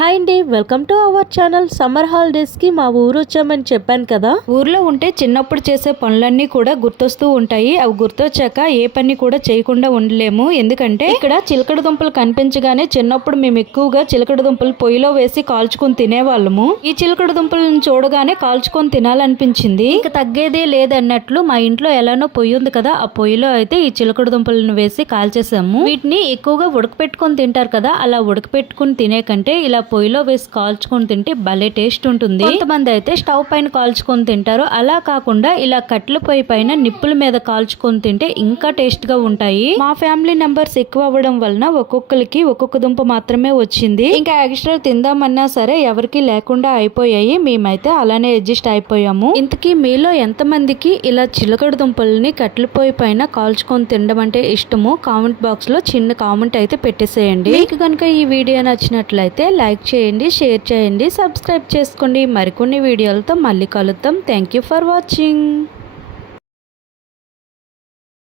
Hi అండి welcome to our channel. Summer హాలిడేస్కి మా ఊరు వచ్చామని చెప్పాను కదా. ఊర్లో ఉంటే చిన్నప్పుడు చేసే పనులన్నీ కూడా గుర్తొస్తూ ఉంటాయి. అవి గుర్తొచ్చాక ఏ పని కూడా చేయకుండా ఉండలేము. ఎందుకంటే ఇక్కడ చిలకడ దుంపలు కనిపించగానే చిన్నప్పుడు మేము ఎక్కువగా చిలకడ దుంపలు పొయ్యిలో వేసి కాల్చుకొని తినేవాళ్ళము. ఈ చిలకడ దుంపలను చూడగానే కాల్చుకొని తినాలనిపించింది. ఇక తగ్గేదే లేదన్నట్లు మా ఇంట్లో ఎలానో పొయ్యి ఉంది కదా ఆ పొయ్యిలో అయితే ఈ చిలకడ దుంపలను వేసి కాల్చేసాము. వీటిని ఎక్కువగా ఉడకపెట్టుకొని తింటారు కదా అలా ఉడకపెట్టుకుని తినే కంటే ఇలా పొయ్యిలో వేసి కాల్చుకొని తింటే భలే టేస్ట్ ఉంటుంది. కొంతమంది అయితే స్టవ్ పైన కాల్చుకొని తింటారు. అలా కాకుండా ఇలా కట్టెల పొయ్యి పైన నిప్పుల మీద కాల్చుకొని తింటే ఇంకా టేస్ట్గా ఉంటాయి. మా ఫ్యామిలీ నెంబర్స్ ఎక్కువ అవ్వడం వలన ఒక్కొక్కరికి ఒక్కొక్క దుంప మాత్రమే వచ్చింది. ఇంకా ఎక్స్ట్రా తిందామన్నా సరే ఎవరికి లేకుండా అయిపోయాయి. మేమైతే అలానే అడ్జస్ట్ అయిపోయాము. ఇంతకీ మీలో ఎంత మందికి ఇలా చిలకడ దుంపల్ని కట్టెల పొయ్యి పైన కాల్చుకొని తినడం అంటే ఇష్టము? కామెంట్ బాక్స్లో చిన్న కామెంట్ అయితే పెట్టేసేయండి. మీకు కనుక ఈ వీడియో నచ్చినట్లయితే లైక్ చేయండి షేర్ చేయండి సబ్స్క్రైబ్ చేసుకోండి. మరికొన్ని వీడియోలతో మళ్ళీ కలుద్దాం. Thank you for watching